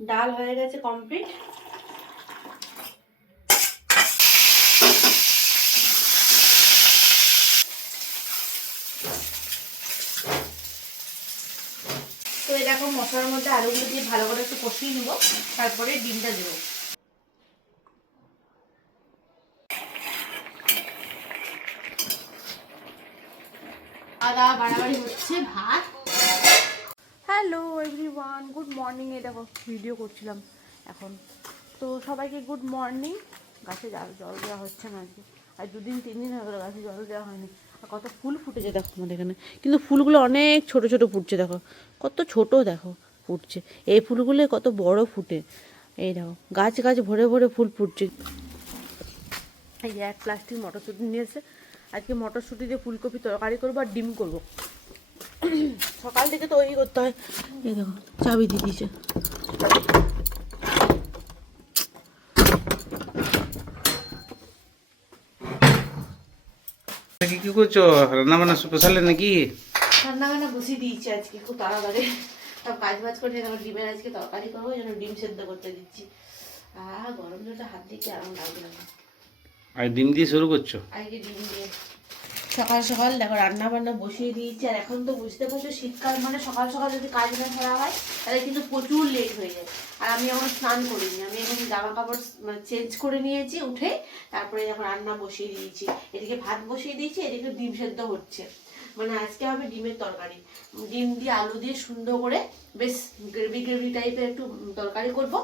ডাল হয়ে গেছে কমপ্লিট। তো এই দেখো মশলার মধ্যে আলুগুলো দিয়ে ভালো করে একটু কষিয়ে নেবো, তারপরে ডিমটা দেবো। আদা বাড়াবাড়ি হচ্ছে ভাত। Hello everyone, good morning. এই দেখো ভিডিও করছিলাম এখন। তো সবাইকে গুড মর্নিং। গাছে জল দেওয়া হচ্ছে না আজকে, আর 2-3 দিন হয়ে গেলো গাছে জল দেওয়া হয়নি। আর কত ফুল ফুটেছে দেখো আমাদের এখানে, কিন্তু ফুলগুলো অনেক ছোট ছোট ফুটছে। দেখো কত ছোট দেখো ফুটছে, এই ফুলগুলো কত বড় ফুটে। এই দেখো গাছ গাছ ভরে ভরে ফুল ফুটছে। এই যে 1 প্লাস্টিক মটরশুঁটি নিয়ে এসে আজকে মটরশুঁটি দিয়ে ফুলকপি তরকারি করবো আর ডিম করবো। সকাল থেকে তো ওই করতে হয়। এই দেখো চাবি দিয়ে দিয়েছে। কি করছো? রান্না বান্না স্পেশাল নাকি? রান্না বান্না বসিয়ে দিয়েছি আজকে খুব তাড়াতাড়ি। সব কাজ বাজ করে তারপর ডিমের আজকে তরকারি করবো, যেন ডিম সেদ্ধ করতে দিচ্ছি। গরম জলটা হাত দিতে আরাম লাগবে না। আর ডিম দিয়ে শুরু করছো? আজকে ডিম দিয়ে সকাল সকাল দেখো রান্না বান্না বসিয়ে দিয়েছি। আর এখন তো বুঝতে পারছো শীতকাল মানে সকাল সকাল যদি কাজ না করা হয় তাহলে কিন্তু প্রচুর লেট হয়ে যায়। আর আমি এখন স্নান করিনি, আমি এখন জামা কাপড় মানে চেঞ্জ করে নিয়েছি উঠে, তারপরে যখন রান্না বসিয়ে দিয়েছি, এদিকে ভাত বসিয়ে দিয়েছি, এদিকে ডিম সেদ্ধ হচ্ছে। মানে আজকে হবে ডিমের তরকারি, ডিম দিয়ে আলু দিয়ে সুন্দর করে বেশ গ্রেভি গ্রেভি টাইপের একটু তরকারি করব।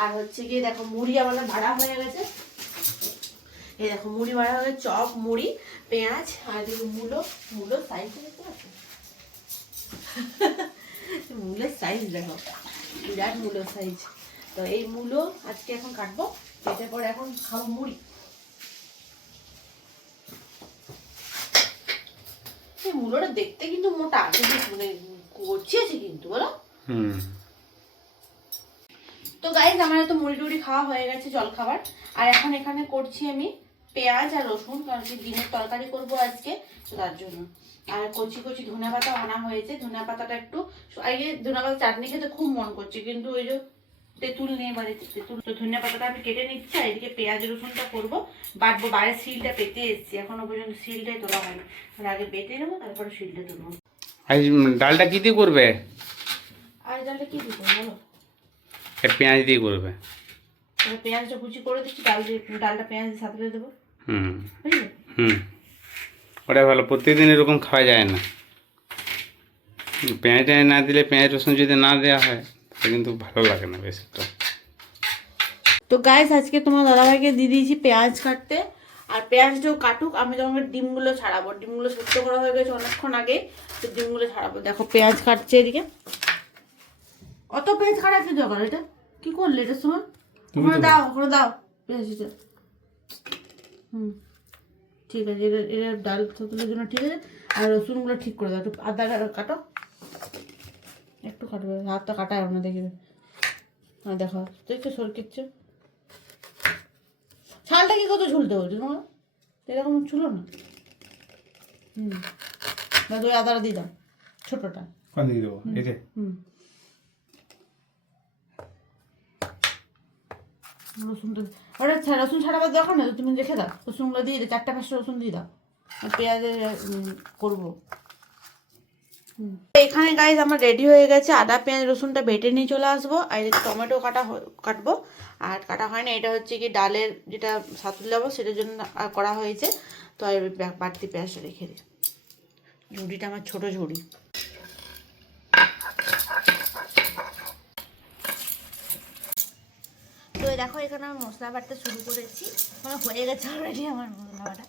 আর হচ্ছে গিয়ে দেখো মুড়ি আমার ভাড়া হয়ে গেছে। এই দেখো মুড়ি মারা হয়ে চপ, মুড়ি, পেঁয়াজ আর মূলো। মূলোর সাইজ দেখতে পাচ্ছ? মূলের সাইজ দেখো, বিরাট মূলোর সাইজ। তো এই মূলো আজকে এখন কাটবো, কেটে পরে এখন খাবো মুড়ি। এই মূলোটা দেখতে কিন্তু মোটা, কিন্তু মানে কচি আছে কিন্তু, বলো? তো গাইজ আমার তো মুড়ি টুড়ি খাওয়া হয়ে গেছে, জল খাবার। আর এখন এখানে করছি আমি পেঁয়াজ আর রসুন, কারণ কি ডিমের তরকারি করবো আজকে, তো তার জন্য। আর কচি কচি ধনে পাতা আনা হয়েছে, ধনে পাতাটা একটু আগে ধনে পাতা চাটনি খেতে খুব মন করছে, কিন্তু ওই যে তেঁতুল নেই বাড়িতে, তেঁতুল। তো ধনে পাতাটা আমি কেটে নিচ্ছি, আর এদিকে পেঁয়াজ রসুনটা করবো, বাটবো। বাইরের শিলটা পেতে এসছি, এখনো পর্যন্ত শিলটাই তোলা হয়নি। আগে বেটে নেবো, তারপরে শিলটা তুলবো। আজ ডালটা কি দিয়ে করবে? আর ডালটা কি দিবো বলো? পেঁয়াজ দিয়ে করবে। পেঁয়াজটা কুচি করে দিচ্ছি, ডালটা পেঁয়াজ সাথে দেবো। বুঝলি? ওটা ভালো, প্রত্যেকদিন এরকম খাওয়া যায় না। পেঁয়াজটা না দিলে, পেঁয়াজ রসুন যদি না দেওয়া হয় তাহলে কিন্তু ভালো লাগে না বেশ একটা। তো গাইস আজকে তোমার দাদাভাইকে দিয়ে দিয়েছি পেঁয়াজ কাটতে, আর পেঁয়াজটাও কাটুক, আমি তোমাকে ডিমগুলো ছাড়াবো। ডিমগুলো সেদ্ধ করা হয়ে গেছে অনেকক্ষণ আগে, তো ডিমগুলো ছাড়াবো। দেখো পেঁয়াজ কাটছে এদিকে। অত পেঁয়াজ কাটা কি দরকার? এটা কি করলে এটার সময়? ওখানে দাও, ওখানে দাও পেঁয়াজটা। ঠিক আছে, এটা এটা ডাল তুলের জন্য ঠিক আছে। আর রসুনগুলো ঠিক করে দাও, একটু আদা কাটো, একটু কাটবে, হাতটা কাটায় না দেখবে। হ্যাঁ দেখো দেখছো সরকিচ্ছে। ছালটা কি কত ঝুলতে বলছো তোমার? এরকম ছিল না। বাস ওই আদাটা দিয়ে দাও, ছোটটা। দিয়ে দেবো এটা? রসুনটা ওটা রসুন ছাড়াবার দরকার না, তুমি রেখে দাও। রসুনগুলো দিয়ে দাও, 4-5টা রসুন দিয়ে দাও, পেঁয়াজের করবো। এখানে গাইজ আমার রেডি হয়ে গেছে, আদা পেঁয়াজ রসুনটা বেটে নিয়ে চলে আসবো। আর টমেটো কাটবো, আর কাটা হয় না। এটা হচ্ছে কি ডালের যেটা সাতুল দেবো সেটার জন্য করা হয়েছে। তো আর বাড়তি পেঁয়াজটা রেখে দিই। ঝুড়িটা আমার ছোট ঝুড়ি। তো দেখো এখানে আমি মশলা বাটতে শুরু করেছি, মানে হয়ে গেছে অলরেডি আমার মশলা বাটা।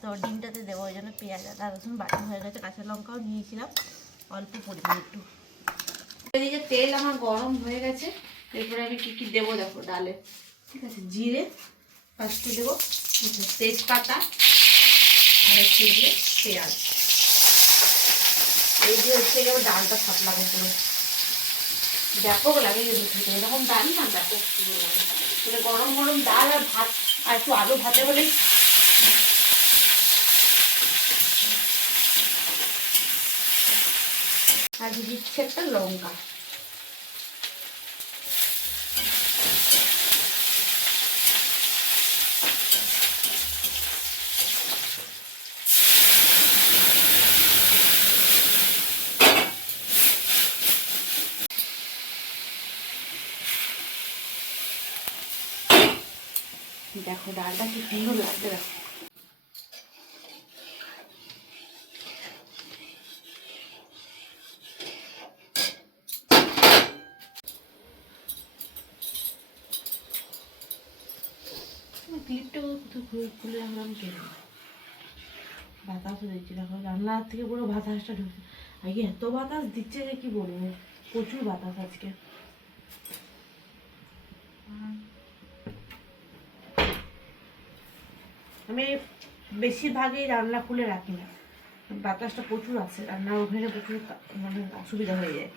তো ডিমটাতে দেবো, ওই জন্য পেঁয়াজ আদা রসুন বাটা হয়ে গেছে। কাঁচা লঙ্কাও নিয়েছিলাম অল্প পরিমাণে একটু। এদিকে তেল আমার গরম হয়ে গেছে, এরপরে আমি কি কি দেবো দেখো ডালে। ঠিক আছে, জিরে ফার্স্টে দেবো, তেজপাতা, আর হচ্ছে দিয়ে পেঁয়াজ। এই দিয়ে হচ্ছে গিয়ে ডালটা সাত লাগে পুরো, ব্যাপক লাগে। এরকম ডাল না ব্যাপক লাগে, মানে গরম গরম ডাল আর ভাত, আর একটু আলু ভাতে হলে। আর দিচ্ছি একটা লঙ্কা। দেখো ডালটা কি সুন্দর লাগছে দেখো। ক্লিপটা কোথাও খুলে রাখলাম কেন, বাতাসও দিচ্ছে দেখো, রান্নার থেকে পুরো বাতাসটা ঢুকছে। আগে এত বাতাস দিচ্ছে যে কি বলবো, প্রচুর বাতাস আজকে। আমি বেশিরভাগই রান্না খুলে রাখি না, বাতাসটা প্রচুর আছে, রান্নার ওভেনে প্রচুর মানে অসুবিধা হয়ে যায়।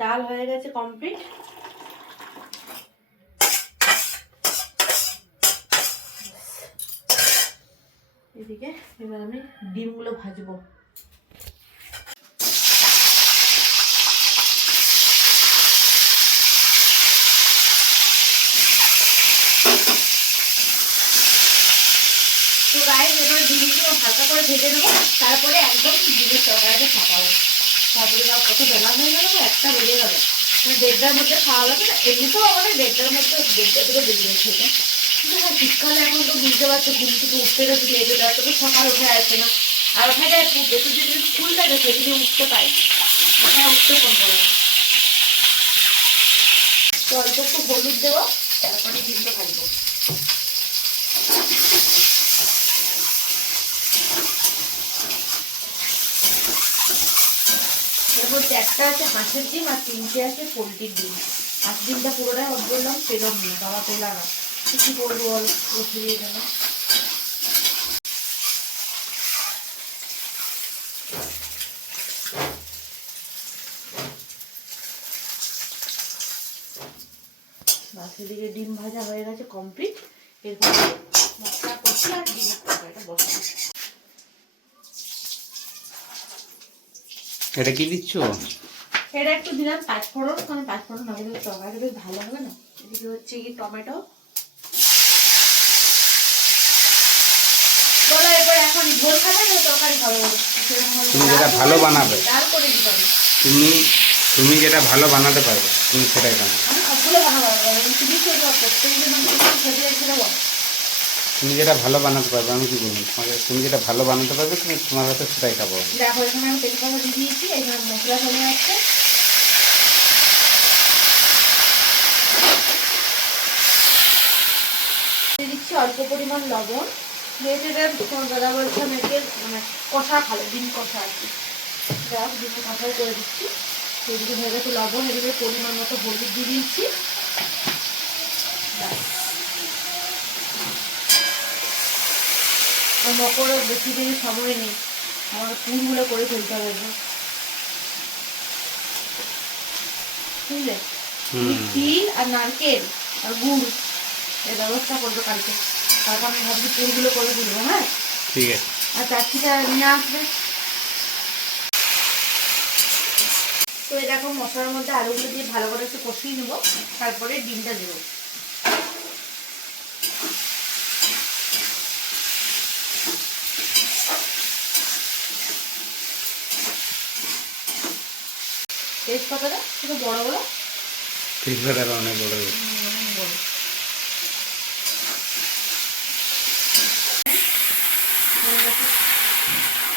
ডাল হয়ে গেছে কমপ্লিট। এদিকে এবার আমি ডিমগুলো ভাজবো। তো গায়ে এবার ডিমগুলো হালকা করে ভেজে নেবো, তারপরে একদম ডিমের তরকারিটা ছাপাবো। তারপরে যাও কত বেলা হয়ে গেল, একটা বেজে গেল, মানে 1:30টার মধ্যে খাওয়া লাগবে না। এমনিতেও আমাদের 1:30টার মধ্যে 1:30টা থেকে বেরিয়ে খেতে। কিন্তু হ্যাঁ, শীতকালে এখন তো বুঝতে পারছো, ঘুম থেকে উঠতে গেছে লেগে যাচ্ছে, তো সকাল উঠে আসছে না, আর ওঠা যায় উঠতে, তো যদি স্কুল থাকে সেদিকে উঠতে পাই, ওখানে উঠতে ফোন করে না। তো অল্প একটু হলুদ দেবো, তারপরে ডিমটা ভাজবো। এর মধ্যে একটা আছে হাঁসের ডিম আর 3টে আছে পোলট্রির ডিম। হাঁস ডিমটা পুরোটাই অফ করলাম, পেলাম না, বাবা পেলাম না, কি করবো বল, বসিয়ে গেল। এদিকে ডিম ভাজা হয়ে গেছে কমপ্লিট। এরপর মশলা কষি আর ডিমের তরকারিটা বসাবো। এটা কি দিচ্ছ? এটা একটু দিলাম পাঁচফোড়ন, কারণ পাঁচফোড়ন না দিলে তরকারিটা বেশ ভালো হবে না। এদিকে হচ্ছে কি টমেটো। বলো এরপর এখন ঝোল খাবে না তরকারি খাবো? তুমি যেটা ভালো বানাবে, ডাল করে দিতে হবে। তুমি তুমি যেটা ভালো বানাতে পারবে তুমি সেটাই বানাবে। আমি সবগুলো বানাবো, তুমি সেটা প্রত্যেকদিন খেতে সেটা বলো। তুমি যেটা ভালো বানাতে পারবে, আমি কি বলবো তোমাকে, তুমি যেটা ভালো বানাতে পারবে তুমি তোমার হাতে সেটাই খাবো। দেখো এখানে আমি তেজপাতা দিয়ে দিয়েছি, এখানে মশলা চলে আসছে। দিচ্ছি অল্প পরিমাণ লবণ, যেহেতু এটা দাদা বলছে মেয়েকে মানে কষা খাবে, ডিম কষা আর কি, যাক ডিমের কষাই করে দিচ্ছি। এদিকে হয়ে গেছে লবণ, এদিকে পরিমাণ মতো হলুদ দিয়ে দিচ্ছি। মকর বেশি দিন সময় নেই, আমার ফুলগুলো করে ফেলতে হবে, বুঝলে? তিল আর নারকেল আর গুড় এর ব্যবস্থা করবো কালকে, তারপর আমি ভাবছি ফুলগুলো করে তুলবো। হ্যাঁ ঠিক আছে। আর চারটিটা নিয়ে আসবে। তো এই দেখো মশলার মধ্যে আলুগুলো দিয়ে ভালো করে একটু কষিয়ে নেবো, তারপরে ডিমটা দেবো। তেজপাতাটা একটু বড় বড়, তেজপাতাটা অনেক বড় বড়।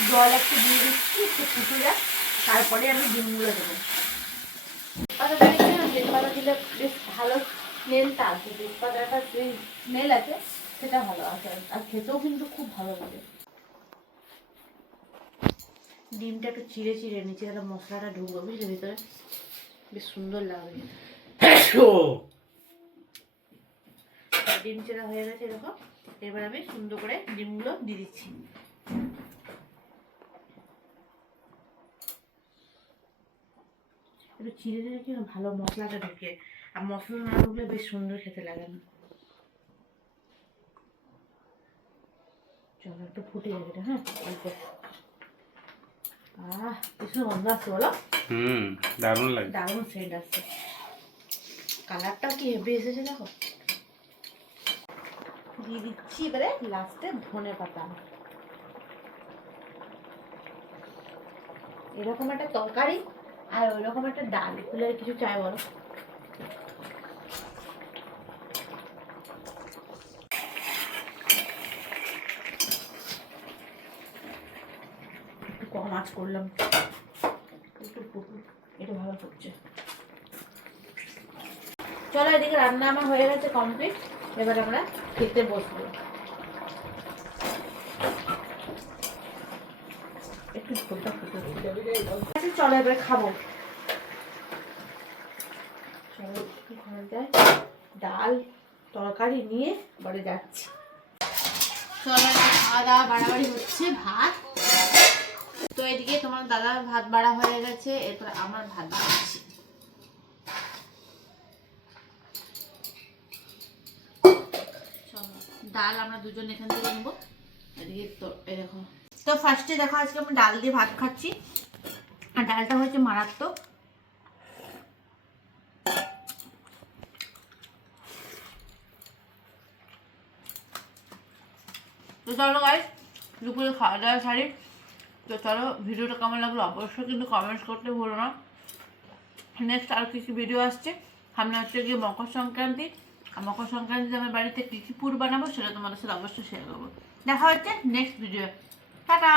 জল একটু দিয়ে দিচ্ছি, একটু ফুটে যাক, তারপরে আমি ডিমগুলো দেবো। তেজপাতা দিলে বেশ ভালো স্মেলটা আছে, তেজপাতাটা যে স্মেল আছে সেটা ভালো আছে, আর খেতেও কিন্তু খুব ভালো লাগে। ডিমটা একটু চিড়ে চিড়ে নিচে একটা মশলাটা ঢুকবে, বুঝলে, ভিতরে বেশ সুন্দর লাগবে। ডিম চেরা হয়ে গেছে এরকম। এবার আমি সুন্দর করে ডিমগুলো দিয়ে দিচ্ছি। একটু চিড়ে দিলে কি ভালো মশলাটা ঢুকে, আর মশলা না ঢুকলে বেশ সুন্দর খেতে লাগে না। চলো একটু ফুটে যাবে এটা, হ্যাঁ অল্প। কিছু গন্ধ আসছে বলো? দারুণ লাগে, দারুণ সেন্ট আসছে, কালারটা কি হেভি এসেছে দেখো। দিয়ে দিচ্ছি এবারে লাস্টে ধনে পাতা। এরকম একটা তরকারি আর ওইরকম একটা ডাল, এগুলো আর কিছু চাই বলো? একটু কম আঁচ করলাম, একটু এটা ভালো করছে। চলো, এদিকে রান্না আমার হয়ে গেছে কমপ্লিট, এবার আমরা খেতে বসবো। একটু ঝোলটা ফুটে চলো এবার খাবো। চলো একটু ঘরে যাই, ডাল তরকারি নিয়ে বাড়ি যাচ্ছি। চলো খাওয়া দাওয়া বাড়াবাড়ি হচ্ছে, ভাত। তো এদিকে তোমার দাদার ভাত বাড়া হয়ে গেছে, এরপর আমার ভাত বাড়াচ্ছি। চলো ডাল আমরা দুজন এখান থেকে নেবো। এদিকে তো এরকম, তো ফার্স্টে দেখো আজকে আমি ডাল দিয়ে ভাত খাচ্ছি, আর ডালটা হচ্ছে মারাত্মক। তো চলো গাইস, দুপুরে খাওয়া দাওয়া সারি। তো চলো, ভিডিওটা কেমন লাগলো অবশ্যই কিন্তু কমেন্টস করতে ভুলো না। নেক্সট আর কিছু ভিডিও আসছে, সামনে হচ্ছে গিয়ে মকর সংক্রান্তি। আর মকর সংক্রান্তিতে আমার বাড়িতে কী কী পুর বানাবো সেটা তোমাদের সাথে অবশ্যই শেয়ার করবো। দেখা হচ্ছে নেক্সট ভিডিও। টাটা।